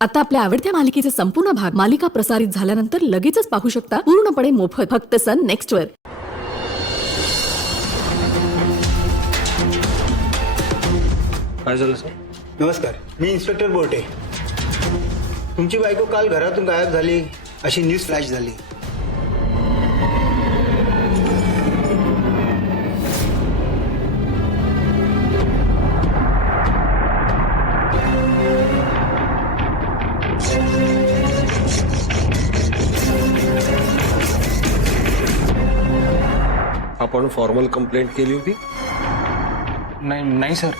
आता आपल्या आवडत्या मालिकेचे संपूर्ण भाग मालिका प्रसारित झाल्यानंतर लगेचच पाहू शकता पूर्णपणे मोफत फक्त सन नेक्स्ट वर। काय झालं सर? नमस्कार, मी इन्स्पेक्टर बोर्टे। तुमची बायको काल घरातून गायब झाली अशी न्यूज फ्लॅश झाली। आपण फॉर्मल कंप्लेंट केली होती? नाही सर।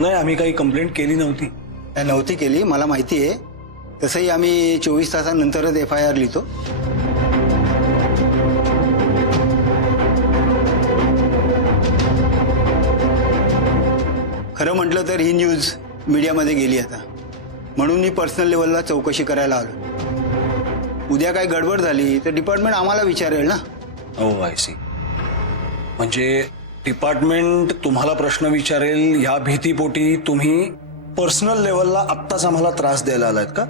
नाही, आम्ही काही कंप्लेंट केली नव्हती। नव्हती केली, मला माहिती आहे। तसंही आम्ही 24 तासानंतरच FIR लिहितो। खरं म्हटलं तर ही न्यूज मीडियामध्ये गेली आता, म्हणून मी पर्सनल लेवलला चौकशी करायला आलो। उद्या काय गडबड झाली तर डिपार्टमेंट आम्हाला विचारेल ना। ओ आय सी। म्हणजे डिपार्टमेंट तुम्हाला प्रश्न विचारेल ह्या भीतीपोटी तुम्ही पर्सनल लेवलला आत्ताच आम्हाला त्रास द्यायला आलात का?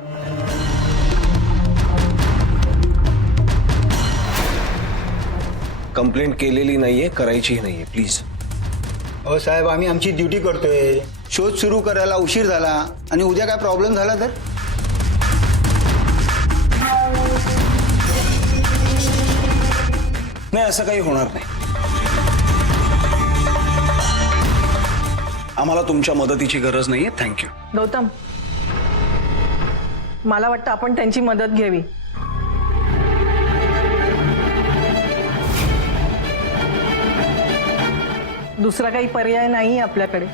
कंप्लेंट केलेली नाहीये, करायचीही नाहीये, प्लीज। हो साहेब, आम्ही आमची ड्युटी करतोय। शोध सुरू करायला उशीर झाला आणि उद्या काय प्रॉब्लेम झाला तर? नाही, असं काही होणार नाही। आम्हाला तुमच्या मदतीची गरज नाहीये, थँक्यू। गौतम, मला वाटतं आपण त्यांची मदत घ्यावी। दुसरा काही पर्याय नाही आपल्याकडे।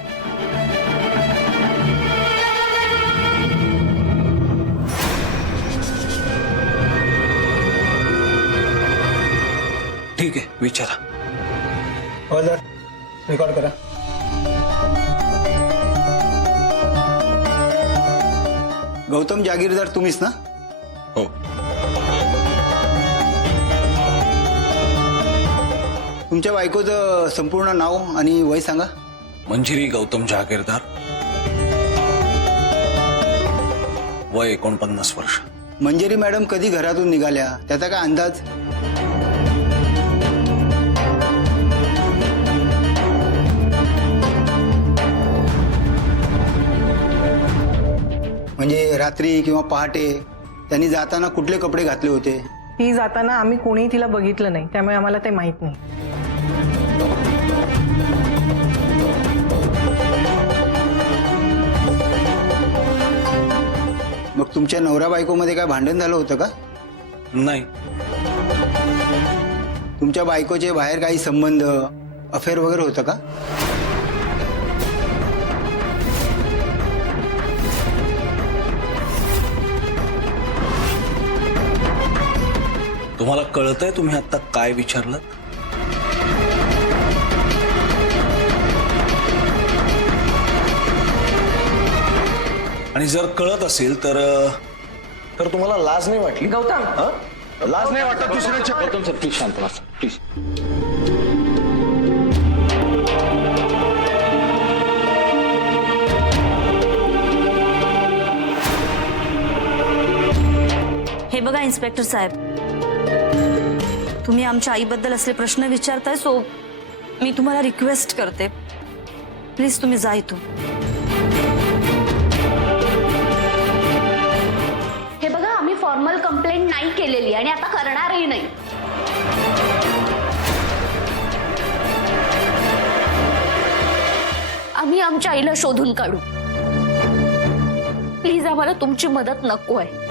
ठीक आहे, विचारा। हो सर, रेकॉर्ड करा। गौतम जागीरदार तुम्हीच ना? हो। तुमच्या बायकोचं संपूर्ण नाव आणि वय सांगा। मंजिरी गौतम जहागीरदार, वय 49 वर्ष। मंजिरी मॅडम कधी घरातून निघाल्या त्याचा काय अंदाज? म्हणजे रात्री किंवा पहाटे त्यांनी जाताना कुठले कपडे घातले होते? ती जाताना आम्ही कोणीही तिला बघितलं नाही, त्यामुळे आम्हाला ते माहित नाही। मग तुमच्या नवरा बायकोमध्ये काय भांडण झालं होतं का? नाही। तुमच्या बायकोचे बाहेर काही संबंध, अफेअर वगैरे होतं का? तुम्हाला कळतंय तुम्ही आता काय विचारलं? आणि जर कळत असेल तर तुम्हाला लाज नाही वाटली? गौतम, लाज नाही वाटत दुसऱ्यांच्या? गौतम सर, प्लीज शांत बसा, प्लीज। हे बघा इन्स्पेक्टर साहेब, तुम्ही आमच्या आईबद्दल असले प्रश्न विचारताय, सो मी तुम्हाला रिक्वेस्ट करते, प्लीज तुम्ही जा इथून। हे बघा, आम्ही फॉर्मल कंप्लेंट नाही केलेली आणि आता करणारही नाही। आम्ही आमच्या आईला शोधून काढू। प्लीज, आम्हाला तुमची मदत नको आहे।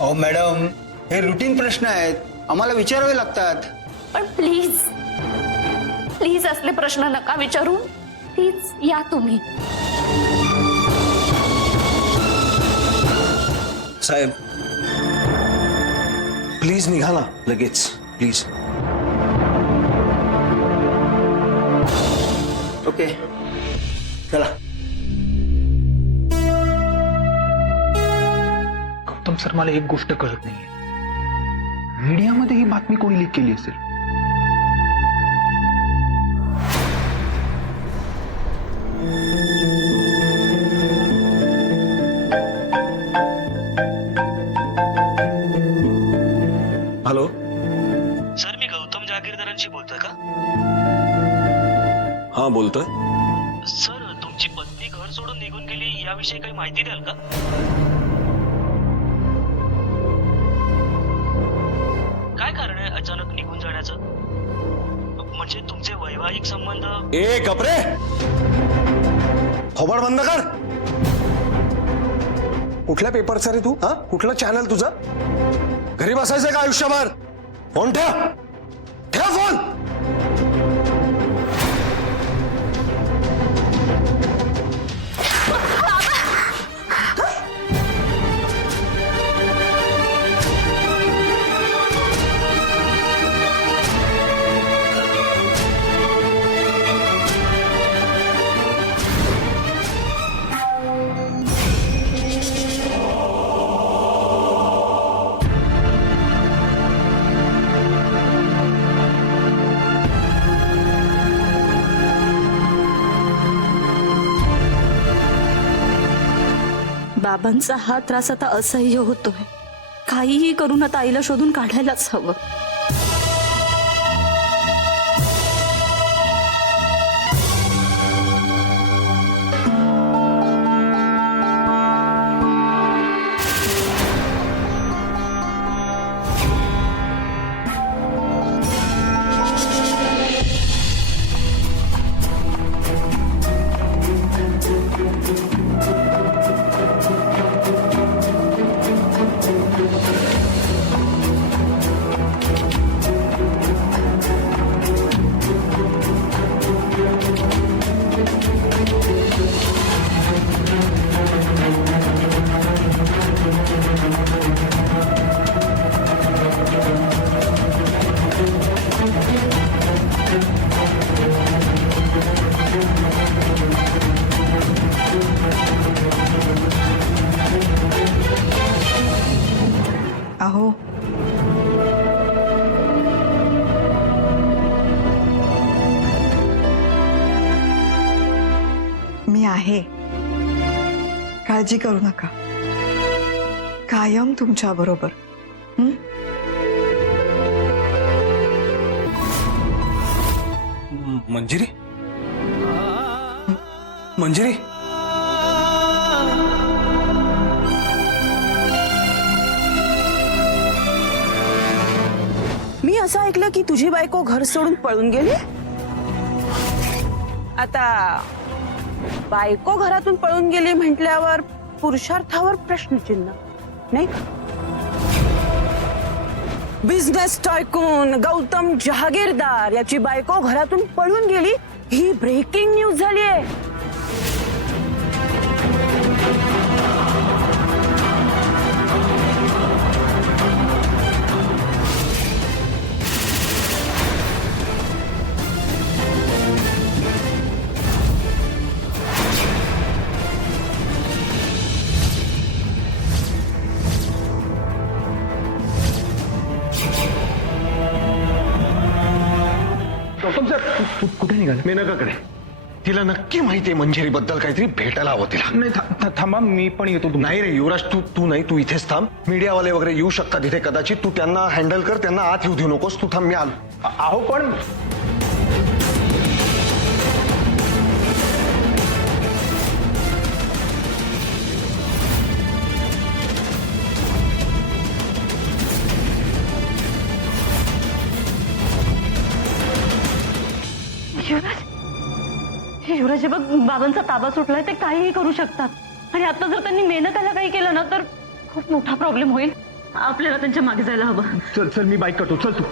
अहो मॅडम, हे रुटीन प्रश्न आहेत, आम्हाला विचारावे लागतात। पण प्लीज प्लीज असले प्रश्न नका विचारू। प्लीज या तुम्ही। साहेब, प्लीज निघा ना लगेच, प्लीज। ओके, चला। गौतम सर, मला एक गोष्ट कळत नाहीये, मीडियामध्ये ही बातमी कोणी लीक केली असेल? बोलतोय का? हा बोलतोय. सर, तुमची पत्नी घर सोडून निघून गेली याविषयी काही माहिती द्याल का? काय कारण आहे अचानक निघून जाण्याचं? म्हणजे तुमचे वैवाहिक संबंध? ए कपरे, थोबाड बंद कर. कुठल्या पेपरचा रे तू? हा, कुठला चॅनल तुझा? घरी बसायचंय का आयुष्यभर? फोन ठेव, ठेव फोन. बाबांचा हा त्रास आता असह्य होतोय. काहीही करून आता आईला शोधून काढायलाच हवं. अहो, मी आहे. काळजी करू नका. कायम तुमच्या बरोबर. मंजिरी, मंजिरी, मी असं ऐकलं की तुझी बायको घर सोडून पळून गेली. आता बायको घरातून पळून गेली म्हटल्यावर पुरुषार्थावर प्रश्नचिन्ह नाही का? बिझनेस टायकून गौतम जहागीरदार याची बायको घरातून पळून गेली ही ब्रेकिंग न्यूज झाली आहे. गौतम सर, कुठे निघाला? मेनकाकडे. तिला नक्की माहितीये मंजिरी बद्दल काहीतरी भेटायला हवं तिला. नाही, थांबा, मी पण येतो. नाही रे युवराज, तू नाही, तू इथेच थांब. मीडियावाले वगैरे येऊ शकतात इथे कदाचित. तू त्यांना हँडल कर, त्यांना आत येऊ देऊ नकोस. तू थांब, मी आलो. अहो पण युवराज, बघ, बाबांचा ताबा सुटलाय. ते काहीही करू शकतात. आणि आता जर त्यांनी मेनकाला काही केलं ना तर खूप मोठा प्रॉब्लेम होईल. आपल्याला त्यांच्या मागे जायला हवं. चल चल, मी बाईक करतो. चल तू.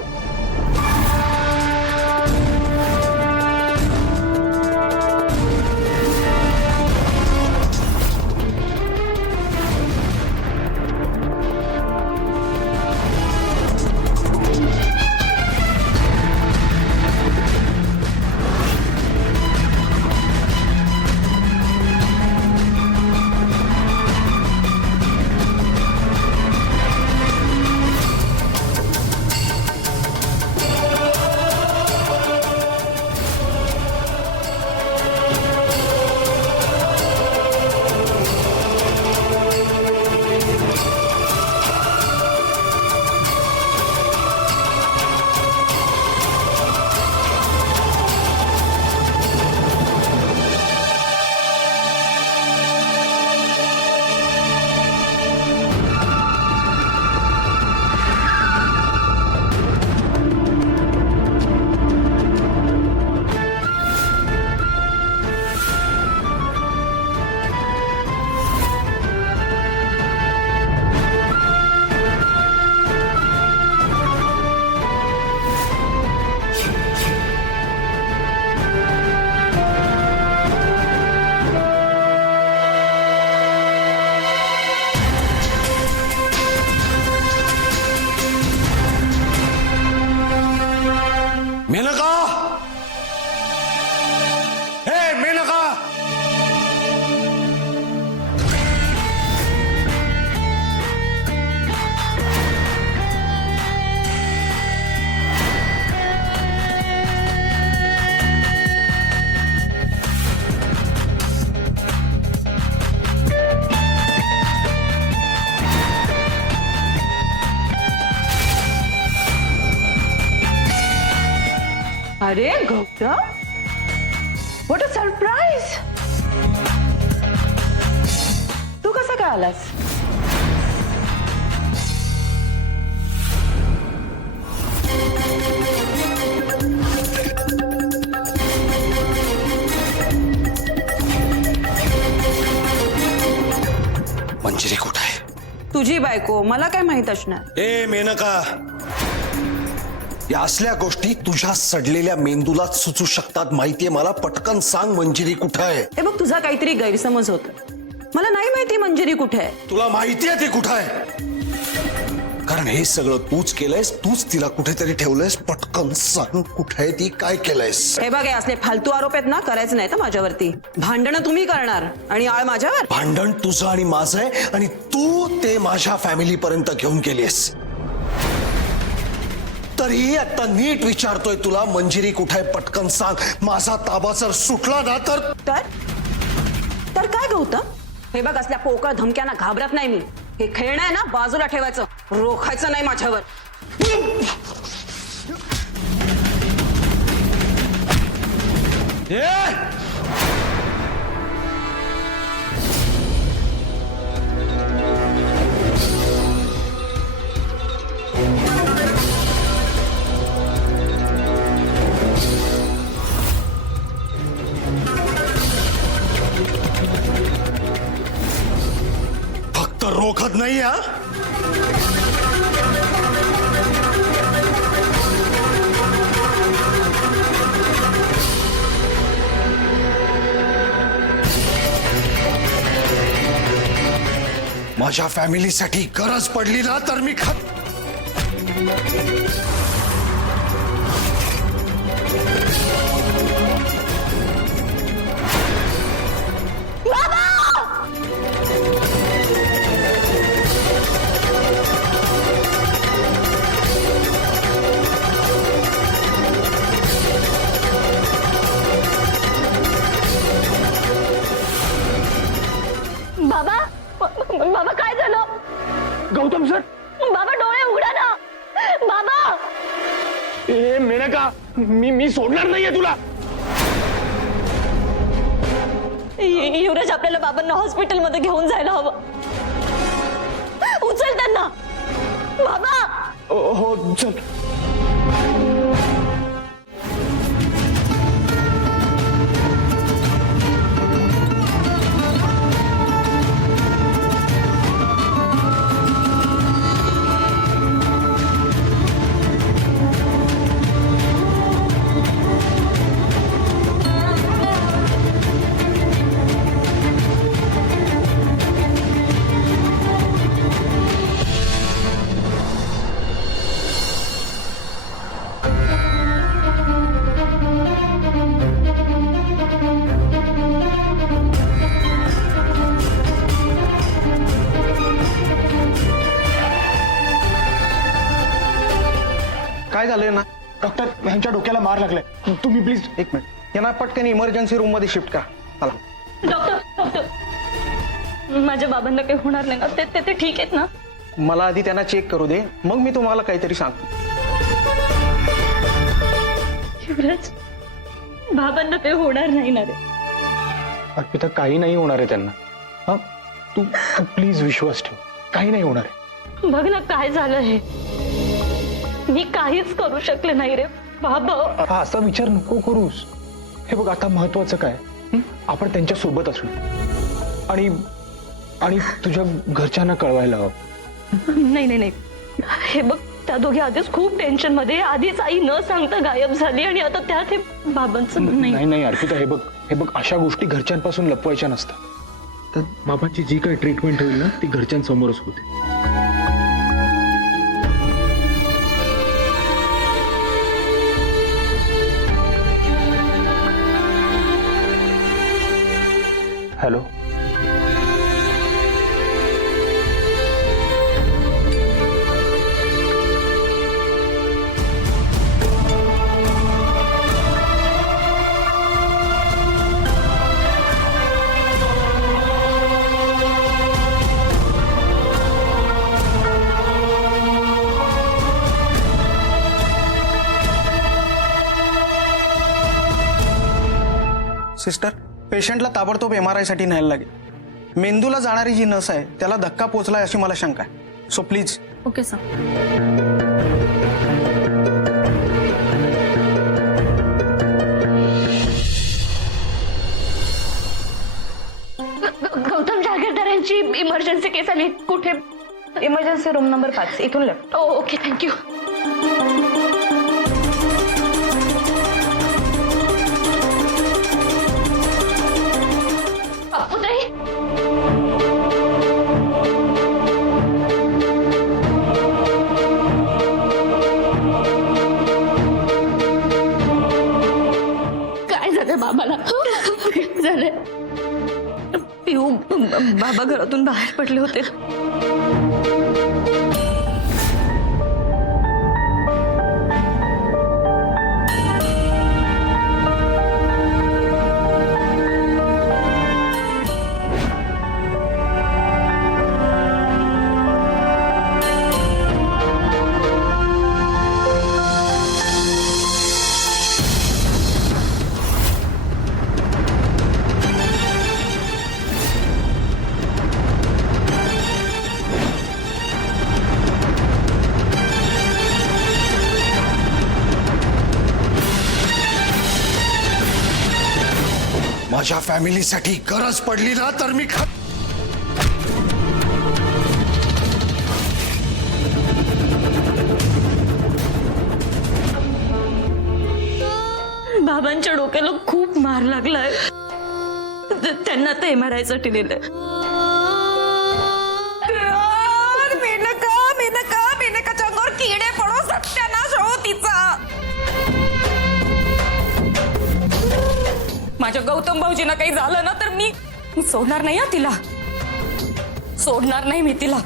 अरे गौतम, व्हॉट अ सरप्राईज! तू कसा काय आलास? मंजिरी कुठं आहे? तुझी बायको, मला काय माहित असणार? ए मेनका, या असल्या गोष्टी तुझ्या सडलेल्या मेंदूलाच सुचू शकतात, माहितीये मला. पटकन सांग, मंजिरी कुठं आहे? हे बघ, तुझा काहीतरी गैरसमज होत. मला नाही माहिती मंजिरी कुठे आहे. तुला माहितीये ती कुठं आहे? कारण हे सगळं तूच केलंयस, तूच तिला कुठेतरी ठेवलंयस. पटकन सांग, कुठे आहे ती, काय केलंयस? हे बघ, हे असले फालतू आरोप आहेत ना, करायचं नाही तर माझ्यावरती. भांडणं तुम्ही करणार आणि आळ माझ्यावर. भांडण तुझं आणि माझं आहे, आणि तू ते माझ्या फॅमिली पर्यंत घेऊन गेलीस. तरीही आता नीट विचारतोय तुला, मंजिरी कुठे आहे? पटकन सांग. माझा ताबा जर सुटला ना तर तर काय गौतम? हे बघ, असल्या पोकळ धमक्यांना घाबरत नाही मी. हे खेळणं आहे ना, बाजूला ठेवायचं, रोखायचं नाही माझ्यावर. फक्त रोखत नाही हा. माझ्या फॅमिलीसाठी गरज पडली ना तर मी बाबा, बाबा काय झालं? गौतम सर. बाबा डोळे उघडा ना. बाबा, ए मेनका, मी सोडणार नाहीये तुला. युवराज, आपल्याला बाबांना हॉस्पिटलमध्ये घेऊन जायला हवं. उचल त्यांना. बाबा, हो चल. काय झालंय ना डॉक्टर, ह्यांच्या डोक्याला मार लागलाय. तुम्ही प्लीज एक मिनिट, यांना पटकन इमर्जन्सी रूम मध्ये शिफ्ट करा. चला. डॉक्टर, माझ्या बाबांना काही होणार नाही ना? ते ठीक आहेत ना? मला आधी त्यांना चेक करू दे, मग मी तुम्हाला काहीतरी सांगतो. युवराज, बाबांना काही होणार नाही ना रे? अर्पिता, काही नाही होणार आहे त्यांना. हा, तू प्लीज विश्वास ठेव, काही नाही होणार आहे. बघ ना काय झालं. हे मी काहीच करू शकले नाही रे बाबा. हा, असा विचार नको करूस. हे बघ, आता महत्वाचं काय, आपण त्यांच्या सोबत असू आणि आणि तुझ्या घरच्यांना कळवायला हवं. नाही नाही नाही, हे बघ, त्या दोघी आधीच खूप टेन्शन मध्ये, आधीच आई न सांगता गायब झाली आणि आता त्यात हे बाबांचं नाही नाही अर्पिता, हे बघ अशा गोष्टी घरच्यांपासून लपवायच्या नसतात. तर बाबांची जी काही ट्रीटमेंट होईल ना, ती घरच्यांसमोरच होते. हॅलो. सिस्टर, पेशंटला ताबडतोब MRI साठी न्यायला लागेल. मेंदूला जाणारी जी नस आहे त्याला धक्का पोचलाय अशी मला शंका आहे. So please. Okay sir. Gautam Jagirdar यांची इमर्जन्सी केस आली. कुठे? इमर्जन्सी रूम नंबर 5 इथून लेफ्ट. Okay, thank you. बापूताई, काय झालं बाबाला? काय झालंय? पिऊ, बाबा घरातून बाहेर पडले होते. माझ्या फॅमिलीसाठी गरज पडली ना तर मी बाबांच्या डोक्याला खूप मार लागलाय. त्यांना तर MRI साठी नेलंय. मेनकाच्या अंगावर किडे पडो, सत्यानाश हो तिचा. माझ्या गौतम भाऊजींना काही झालं ना तर मी सोडणार नाही. तिला सोडणार नाही मी तिला.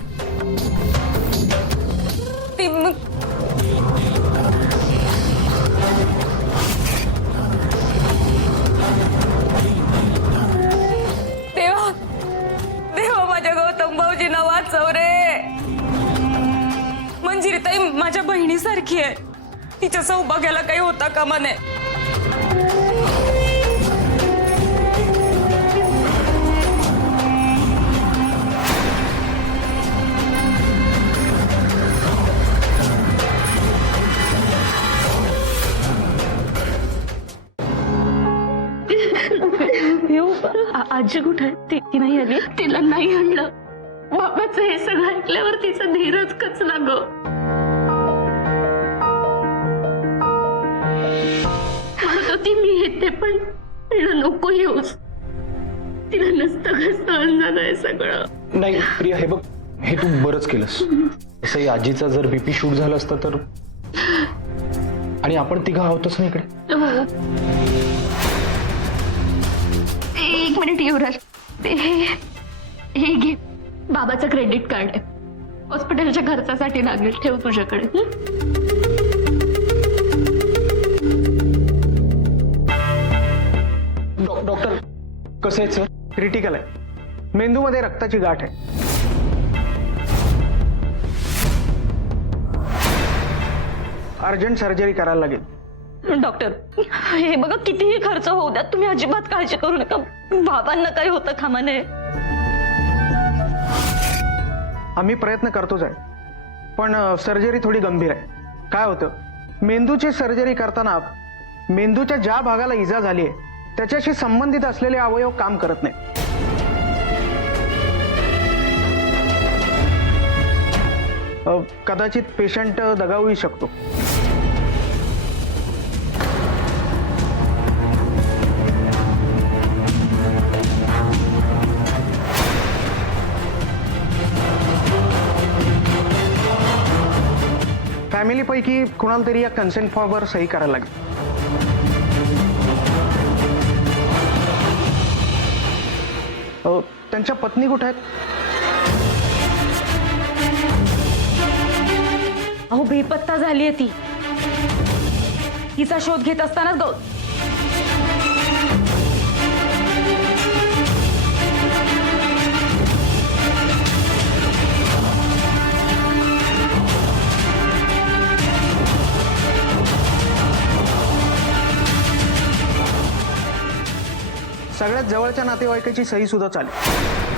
देवा देवा, माझ्या गौतम भाऊजींना वाचव रे. मंजिरीताई माझ्या बहिणीसारखी आहे. तिच्या सौभाग्याला काही होता कामा नये. आजी कुठे आहे? ती नाही आली? तिला नाही आणलं. बाबाचं हे सगळं ऐकल्यावर तिचा धीरच कचला ग. म्हणत होती मी येते पण नको येऊस. तिला नसतं का सहन झालं हे सगळं. नाही प्रिया, हे बघ, हे तू बरंच केलंस. तसंही आजीचा जर BP शूट झाला असता तर, आणि आपण तिघं आहोतच ना इकडे. एक मिनिट युवराज, हे घे. बाबाचं क्रेडिट कार्ड आहे. हॉस्पिटलच्या खर्चासाठी लागेल. ठेव तुझ्याकडे. डॉक्टर कसं आहे सर? क्रिटिकल आहे. मेंदूमध्ये रक्ताची गाठ आहे. अर्जंट सर्जरी करायला लागेल. डॉक्टर, हे बघा, कितीही खर्च होऊ द्या, तुम्ही अजिबात काळजी करू नका. बाबांना काही होतं कामा नये. आम्ही प्रयत्न करतोच आहे, पण सर्जरी थोडी गंभीर आहे. काय होतं, मेंदूची सर्जरी करताना मेंदूच्या ज्या भागाला इजा झाली आहे त्याच्याशी संबंधित असलेले अवयव काम करत नाही. कदाचित पेशंट दगावूही शकतो. फॅमिलीपैकी कुणाला तरी या कन्सेंट फॉर्मवर सही करायला लागेल. त्यांच्या पत्नी कुठे आहेत? अहो, बेपत्ता झालीये ती. तिचा शोध घेत असतानाच सगळ्यात जवळच्या नातेवाईकाची सही सुद्धा चालेल.